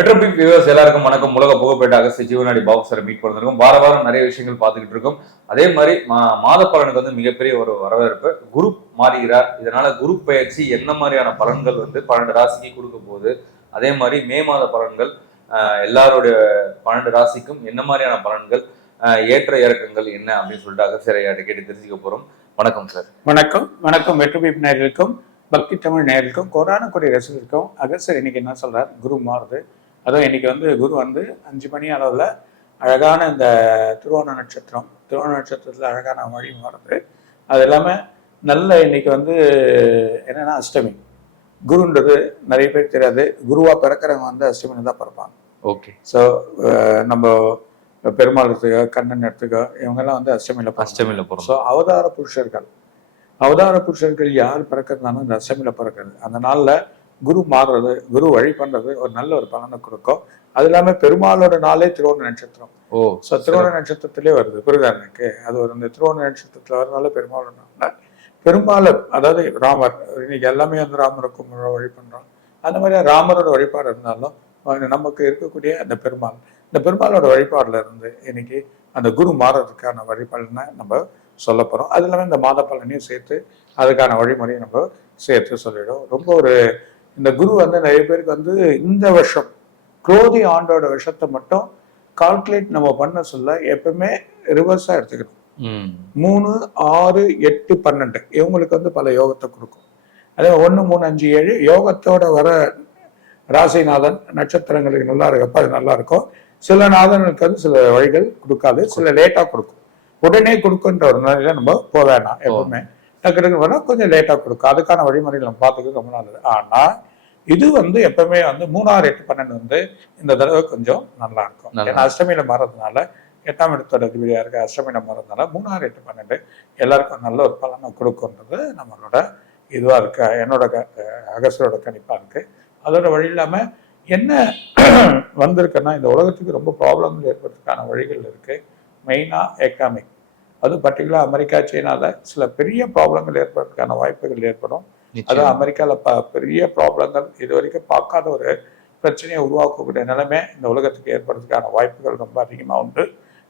மெட்ரோபிக் viewers எல்லாருக்கும் வணக்கம். உலக புகழ்பெற்ற அகஸ்திய ஜீவனாடி பாக்ஸரை மீட் பண்ணிருக்கோம். வாரம் நிறைய விஷயங்கள் பார்த்துக்கிட்டு இருக்கோம். அதே மாதிரி மாத பலனுக்கு வந்து மிகப்பெரிய ஒரு வரவேற்பு. குரு மாறுகிறார். இதனால குரு பயிற்சி என்ன மாதிரியான பலன்கள் வந்து 12 ராசிக்கு கொடுக்க போகுது, அதே மாதிரி மே மாத பலன்கள் எல்லாருடைய 12 ராசிக்கும் என்ன மாதிரியான பலன்கள், ஏற்ற இறக்கங்கள் என்ன அப்படின்னு சொல்லிட்டு அகஸ்தியரையாட்ட கேட்டு தெரிஞ்சுக்க போறோம். வணக்கம் சார். வணக்கம். மெட்ரோபிக் நேயர்களுக்கும் பக்தி தமிழ் நேயர்களுக்கும் கொரோனா கொடி ரசிகர்களுக்கும் அகஸ்தியர் இன்னைக்கு என்ன சொல்றார்? குரு மாறுது. அதுவும் இன்னைக்கு வந்து குரு வந்து 5 மணி அளவில் அழகான இந்த திருவோண நட்சத்திரத்தில் அழகான வழி மாறுது. அது இல்லாமல் நல்ல இன்னைக்கு வந்து என்னன்னா அஷ்டமி. குருன்றது நிறைய பேர் தெரியாது. குருவா பிறக்கிறவங்க வந்து அஷ்டமின்னு தான் பிறப்பாங்க. ஓகே. ஸோ நம்ம பெருமாள் எடுத்துக்கோ, கண்ணன் எடுத்துக்கோ, இவங்கெல்லாம் வந்து அஷ்டமியில் போகிறோம். ஸோ அவதார புருஷர்கள் யார் பிறக்கிறதுனாலும் இந்த அஷ்டமியில் பிறக்கிறது. அந்த நாளில் குரு மாறுறது, குரு வழி பண்றது ஒரு நல்ல ஒரு பலனை கொடுக்கும். அது இல்லாம பெருமாளோட நாளே திருவோண நட்சத்திரம். ஸோ திருவோண நட்சத்திரத்திலே வருது. புரியுதா எனக்கு? அது ஒரு இந்த திருவோண நட்சத்திரத்துல வரனால பெருமாளோட நாள், பெருமாள் அதாவது ராமர். இன்னைக்கு எல்லாமே வந்து ராமருக்கும் வழி பண்றோம். அந்த மாதிரி ராமரோட வழிபாடு இருந்தாலும் நமக்கு இருக்கக்கூடிய அந்த பெருமாளோட வழிபாடுல இருந்து இன்னைக்கு அந்த குரு மாறுறதுக்கான வழிபாடுன்னு நம்ம சொல்ல போறோம். அது இல்லாமல் இந்த மாத பலனையும் சேர்த்து அதுக்கான வழிமுறையை நம்ம சேர்த்து சொல்லிடும். ரொம்ப ஒரு இந்த குரு வந்து நிறைய பேருக்கு வந்து இந்த வருஷம் குரோதி ஆண்டோட விஷத்தை மட்டும் கால்குலேட் நம்ம பண்ண சொல்ல எப்பவுமே ரிவர்ஸா எடுத்துக்கணும். 3, 6, 8, 12 இவங்களுக்கு வந்து பல யோகத்தை கொடுக்கும். அதே 1, 3, 5, 7 யோகத்தோட வர ராசிநாதன் நட்சத்திரங்களுக்கு நல்லா இருக்கப்ப அது நல்லா இருக்கும். சில நாதனுக்கு வந்து சில வழிகள் கொடுக்காது, சில லேட்டா கொடுக்கும். உடனே கொடுக்குன்ற ஒரு நிலையில நம்ம போக வேணாம். எப்பவுமே டக்கு கொஞ்சம் லேட்டா கொடுக்கும். அதுக்கான வழிமுறைகள் நம்ம பார்த்துக்க ரொம்ப நல்லது. ஆனா இது வந்து எப்பவுமே வந்து 3, 6, 8, 12 வந்து இந்த தடவை கொஞ்சம் நல்லா இருக்கும். ஏன்னா அஷ்டமியில மாறதுனால 8ஆம் இடத்தோட அதிபதியா இருக்க அஷ்டமியில மாறதுனால 3, 6, 8, 12 எல்லாருக்கும் நல்ல ஒரு பலனை கொடுக்குன்றது நம்மளோட இதுவா இருக்கு. என்னோட அகஸ்தியரோட கணிப்பா இருக்கு. அதோட வழி இல்லாம என்ன வந்திருக்குன்னா இந்த உலகத்துக்கு ரொம்ப ப்ராப்ளங்கள் ஏற்படுறதுக்கான வழிகள் இருக்கு. மெயினா எக்கனாமிக், அது பர்டிகுலர் அமெரிக்கா சீனால சில பெரிய ப்ராப்ளங்கள் ஏற்படுறதுக்கான வாய்ப்புகள் ஏற்படும். அதான் அமெரிக்கால பெரிய ப்ராப்ளங்கள் இது வரைக்கும் பார்க்காத ஒரு பிரச்சனையை உருவாக்கக்கூடிய நிலைமை இந்த உலகத்துக்கு ஏற்படுறதுக்கான வாய்ப்புகள் ரொம்ப அதிகமாக உண்டு.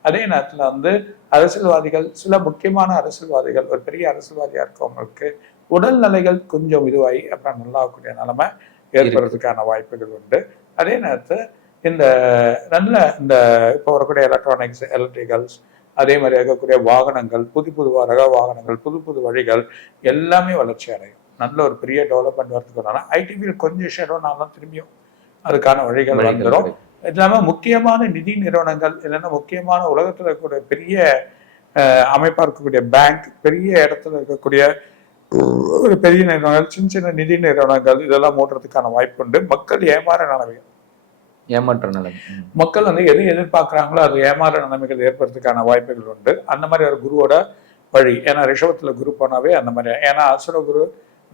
அதே நேரத்தில் வந்து அரசியல்வாதிகள், சில முக்கியமான அரசியல்வாதிகள், ஒரு பெரிய அரசியல்வாதியா இருக்கவங்களுக்கு உடல்நிலைகள் கொஞ்சம் இதுவாகி அப்புறம் நல்லாக்கூடிய நிலைமை ஏற்படுறதுக்கான வாய்ப்புகள் உண்டு. அதே நேரத்தில் இந்த நல்ல இந்த இப்போ வரக்கூடிய எலக்ட்ரிக்கல்ஸ், அதே மாதிரி இருக்கக்கூடிய வாகனங்கள், புது ரக வாகனங்கள், புது வழிகள் எல்லாமே வளர்ச்சி அடையும். நல்ல ஒரு பெரிய டெவலப்மெண்ட் வரதுக்குனால ஐடி ஃபீல்ட் கொஞ்சம் ஷேடோனாலும் திரும்பியும் அதுக்கான வழிகள் வந்துடும். இது இல்லாமல் முக்கியமான நிதி நிறுவனங்கள், இல்லைன்னா முக்கியமான உலகத்தில் இருக்கக்கூடிய பெரிய அமைப்பாக இருக்கக்கூடிய பேங்க், பெரிய இடத்துல இருக்கக்கூடிய ஒரு பெரிய நிறுவனங்கள், சின்ன நிதி நிறுவனங்கள் இதெல்லாம் மூடுறதுக்கான வாய்ப்பு உண்டு. மக்கள் ஏமாற்ற நிலைமை, மக்கள் வந்து எது எதிர்பார்க்குறாங்களோ அது ஏமாற நிலைமைகள் ஏற்படுறதுக்கான வாய்ப்புகள் உண்டு. அந்த மாதிரி ஒரு குருவோட வழி. ஏன்னா ரிஷபத்துல குரு போனாவே அந்த மாதிரி, ஏன்னா அசுர குரு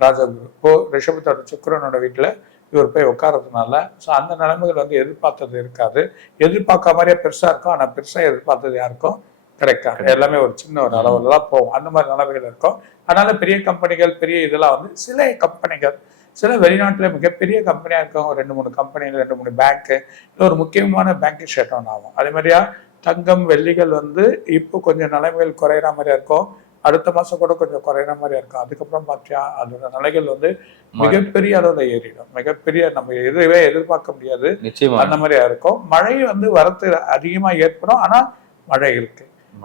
ராஜகுரு இப்போ ரிஷபத்தோட சுக்கிரனோட வீட்டுல இவர் போய் உட்காரதுனால ஸோ அந்த நிலைமைகள் வந்து எதிர்பார்த்தது இருக்காது. எதிர்பார்க்க மாதிரியே பெருசா இருக்கும், ஆனா பெருசா எதிர்பார்த்தது யாருக்கும் கிடைக்காது. எல்லாமே ஒரு சின்ன ஒரு அளவுல தான் போகும். அந்த மாதிரி நிலைமைகள் இருக்கும். அதனால பெரிய கம்பெனிகள், பெரிய இதெல்லாம் வந்து சில கம்பெனிகள், சில வெளிநாட்டுல மிகப்பெரிய கம்பெனியா இருக்கவங்க 2, 3 கம்பெனிகள், 2, 3 பேங்க்கு, இல்லை ஒரு முக்கியமான பேங்க் ஷட் டவுன் ஆகும். அதே மாதிரியா தங்கம் வெள்ளிகள் வந்து இப்போ கொஞ்சம் நிலைமைகள் குறையிற மாதிரியா இருக்கும். அடுத்த மாசம் கூட கொஞ்சம் குறையிற மாதிரியா இருக்கும். அதுக்கப்புறம் பார்த்தியா அதோட நிலைகள் வந்து மிகப்பெரிய அளவுல ஏறிடும். மிகப்பெரிய நம்ம எதுவே எதிர்பார்க்க முடியாது அந்த மாதிரியா இருக்கும். மழை வந்து வரத்து அதிகமா ஏற்படும். ஆனா மழை இருக்கு.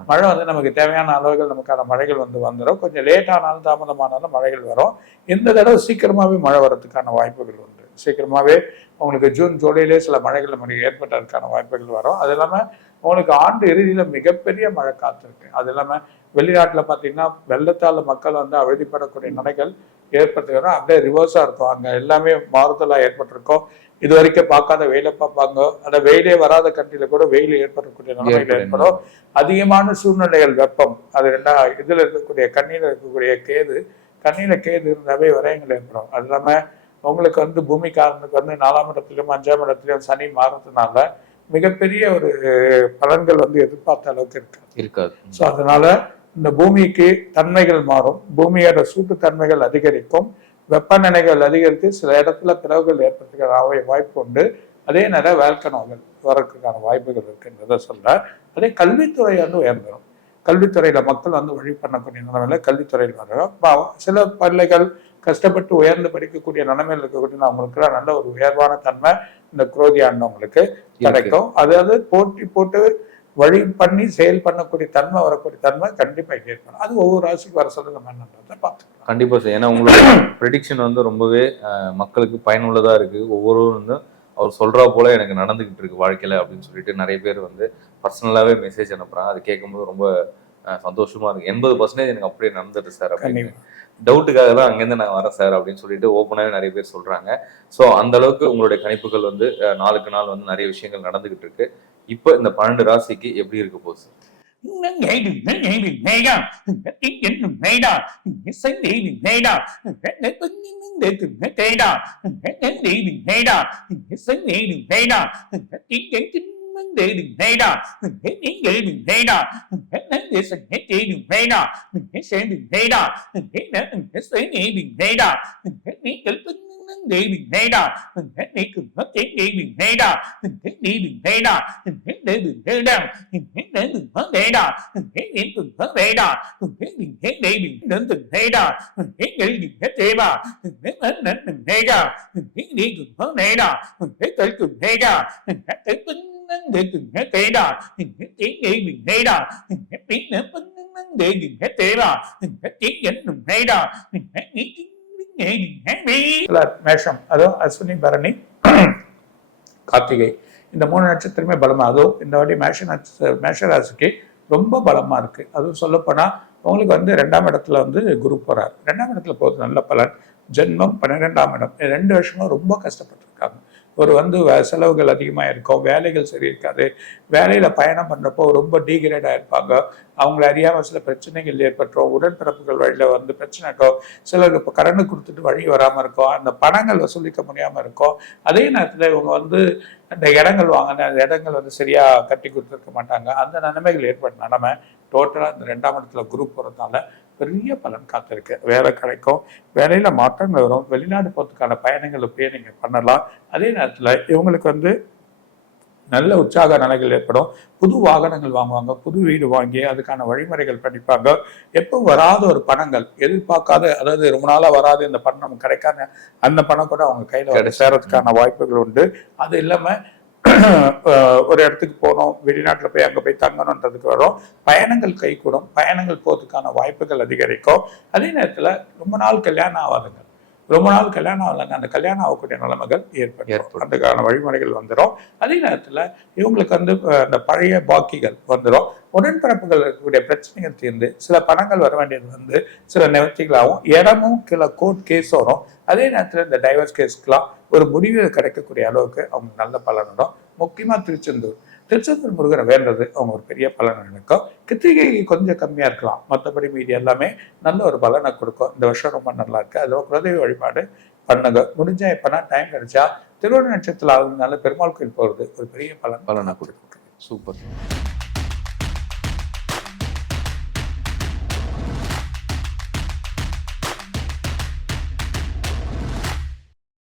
மழை வந்து நமக்கு தேவையான அளவுகள் நமக்கான மழைகள் வந்து வந்துடும். கொஞ்சம் லேட் ஆனாலும் தாமதமானாலும் மழைகள் வரும். இந்த தடவை சீக்கிரமாவே மழை வரதுக்கான வாய்ப்புகள் உண்டு. சீக்கிரமாவே உங்களுக்கு ஜூன் ஜூலையிலே சில மழைகள் நமக்கு ஏற்பட்டதுக்கான வாய்ப்புகள் வரும். அது இல்லாம உங்களுக்கு ஆண்டு இறுதியில மிகப்பெரிய மழை காத்திருக்கு. அது இல்லாம வெளிநாட்டுல பாத்தீங்கன்னா வெள்ளத்தால மக்கள் வந்து அவதிப்படக்கூடிய நிலைகள் ஏற்பட்டுக்கிறோம். அப்படியே ரிவர்ஸா இருக்கும். அங்க எல்லாமே மாறுதலா ஏற்பட்டிருக்கும். இது வரைக்கும் பார்க்காத வெயிலை பார்ப்பாங்க. அந்த வெயிலே வராத கண்ட்ரியில கூட வெயில் ஏற்படக்கூடிய நிலைமைகள் ஏற்படும். அதிகமான சூழ்நிலைகள், வெப்பம், அது இதுல இருக்கக்கூடிய கண்ணியில இருக்கக்கூடிய கண்ணியில கேது இருந்தாவே விரயங்கள் ஏற்படும். அது இல்லாம உங்களுக்கு வந்து பூமிக்காரனுக்கு வந்து 4ஆம் இடத்திலும் 5ஆம் இடத்திலும் சனி மாறுறதுனால மிகப்பெரிய ஒரு பலன்கள் வந்து எதிர்பார்த்த அளவுக்கு இருக்காது. ஸோ அதனால இந்த பூமிக்கு தன்மைகள் மாறும். பூமியோட சூட்டு தன்மைகள் அதிகரிக்கும். வெப்பநிலைகள் அதிகரித்து சில இடத்துல பிளவுகள் ஏற்படுத்துகிற வாய்ப்பு உண்டு. அதே நேரம் வேல்க நோய்கள் வரதுக்கான வாய்ப்புகள் இருக்குன்றத சொல்றேன். அதே கல்வித்துறை வந்து உயர்ந்துடும். கல்வித்துறையில மக்கள் வந்து வழி பண்ணக்கூடிய நிலைமையில கல்வித்துறையில் வரும். சில பிள்ளைகள் கஷ்டப்பட்டு உயர்ந்து படிக்கக்கூடிய நிலைமையில் இருக்கக்கூடிய அவங்களுக்கு நல்ல ஒரு உயர்வான தன்மை இந்த குரோதி ஆண்டவங்களுக்கு கிடைக்கும். அதாவது போட்டி போட்டு வழி பண்ணி செயல் பண்ணக்கூடிய தன்மை வரக்கூடிய தன்மை கண்டிப்பா ஏற்படும். அது ஒவ்வொரு ராசிக்கு வர சொல்ல நம்ம என்னன்றதை பார்த்துக்கலாம். கண்டிப்பா சார். ஏன்னா உங்களோட ப்ரெடிக்ஷன் வந்து ரொம்பவே மக்களுக்கு பயனுள்ளதா இருக்கு. ஒவ்வொருவரும் வந்து அவர் சொல்றா போல எனக்கு நடந்துகிட்டு இருக்கு வாழ்க்கையில அப்படின்னு சொல்லிட்டு நிறைய பேர் வந்து பர்சனலாவே மெசேஜ் அனுப்புறாங்க. அது கேட்கும்போது ரொம்ப சந்தோஷமா இருக்கு. 80% எனக்கு அப்படியே நடந்துட்டு சார் அப்படின்னு. டவுட்டுக்காக தான் அங்கேருந்து நான் வரேன் சார் அப்படின்னு சொல்லிட்டு ஓப்பனாகவே நிறைய பேர் சொல்றாங்க. ஸோ அந்த அளவுக்கு உங்களுடைய கணிப்புகள் வந்து நாளுக்கு நாள் வந்து நிறைய விஷயங்கள் நடந்துகிட்டு இருக்கு. இப்போ இந்த 12 ராசிக்கு எப்படி இருக்க போகுது சார்? மேஷம், அதுவும் அஸ்வினி, பரணி, கார்த்திகை, இந்த 3 நட்சத்திரமே பலமா. அதுவும் இந்த வாட்டி மேஷ ராசிக்கு ரொம்ப பலமா இருக்கு. அதுவும் சொல்லப்போனா உங்களுக்கு வந்து 2ஆம் இடத்துல வந்து குரு போறார். 2ஆம் இடத்துல போகுது நல்ல பலன். ஜென்மம் 12ஆம் இடம். 2 வருஷமா ரொம்ப கஷ்டப்பட்டிருக்காங்க. ஒரு வந்து செலவுகள் அதிகமாக இருக்கும், வேலைகள் சரி இருக்காது, வேலையில பயணம் பண்றப்போ ரொம்ப டீகிரேட் ஆயிருப்பாங்க, அவங்களை அறியாம சில பிரச்சனைகள் ஏற்பட்டுரும், உடன்பிறப்புகள் வழியில வந்து பிரச்சனை இருக்கும், சிலருக்கு இப்போ கடனை கொடுத்துட்டு வழி வராம இருக்கும், அந்த பணங்கள் வசூலிக்க முடியாம இருக்கும். அதே நேரத்துல இவங்க வந்து அந்த இடங்கள் வாங்கின அந்த இடங்கள் வந்து சரியா கட்டி கொடுத்துருக்க மாட்டாங்க. அந்த நிலைமைகள் ஏற்பட்ட நிலைமை டோட்டலா இந்த 2ஆம் இடத்துல குரு போறதுனால பெரிய பலன் காத்திருக்கு. வேலை கிடைக்கும், வேலையில மாற்றங்கள் வரும், வெளிநாடு போறதுக்கான பயணங்கள் இப்பயே நீங்க பண்ணலாம். அதே நேரத்துல இவங்களுக்கு வந்து நல்ல உற்சாக நிலைகள் ஏற்படும். புது வாகனங்கள் வாங்குவாங்க, புது வீடு வாங்கி அதுக்கான வழிமுறைகள் படிப்பாங்க. எப்போ வராத ஒரு பணங்கள் எதிர்பார்க்காத, அதாவது ரொம்ப நாளா வராது இந்த பணம் நமக்கு கிடைக்காத அந்த பணம் கூட அவங்க கையில சேரத்துக்கான வாய்ப்புகள் உண்டு. அது இல்லாம ஒரு இடத்துக்கு போகணும், வெளிநாட்டுல போய் அங்க போய் தங்கணுன்றதுக்கு வரும், பயணங்கள் கைகூடும், பயணங்கள் போறதுக்கான வாய்ப்புகள் அதிகரிக்கும். அதே நேரத்துல ரொம்ப நாள் கல்யாணம் ஆகாதுங்க, ரொம்ப நாள் கல்யாணம் ஆகலைங்க, அந்த கல்யாணம் ஆகக்கூடிய நிலைமைகள் ஏற்படும், அதுக்கான வழிமுறைகள் வந்துடும். அதே நேரத்துல இவங்களுக்கு வந்து அந்த பழைய பாக்கிகள் வந்துடும், உடன்பிறப்புகள் இருக்கக்கூடிய பிரச்சனைகள் தீர்ந்து சில பணங்கள் வர வேண்டியது வந்து சில நிவர்த்திகளாகும், இடமும் சில கோர்ட் கேஸ் வரும். அதே நேரத்துல இந்த டைவர்ஸ் கேஸ்க்கெல்லாம் ஒரு முடிவு கிடைக்கக்கூடிய அளவுக்கு அவங்க நல்ல பலன் வரும். முக்கியமா திருச்செந்தூர் முருகனை வேண்டது அவங்க ஒரு பெரிய பலனை நினைக்கும். கிருத்திகை கொஞ்சம் கம்மியா இருக்கலாம், மற்றபடி மீதி எல்லாமே நல்ல ஒரு பலனை கொடுக்கும். இந்த வருஷம் ரொம்ப நல்லா இருக்கு. அதுவும் குலதெய்வ வழிபாடு பண்ணுங்க. முடிஞ்சா எப்பனா டைம் கிடைச்சா திருவோண நட்சத்திரம் ஆகுதுனால பெருமாள் கோயில் போறது ஒரு பெரிய பலனை கொடுக்கும். சூப்பர்.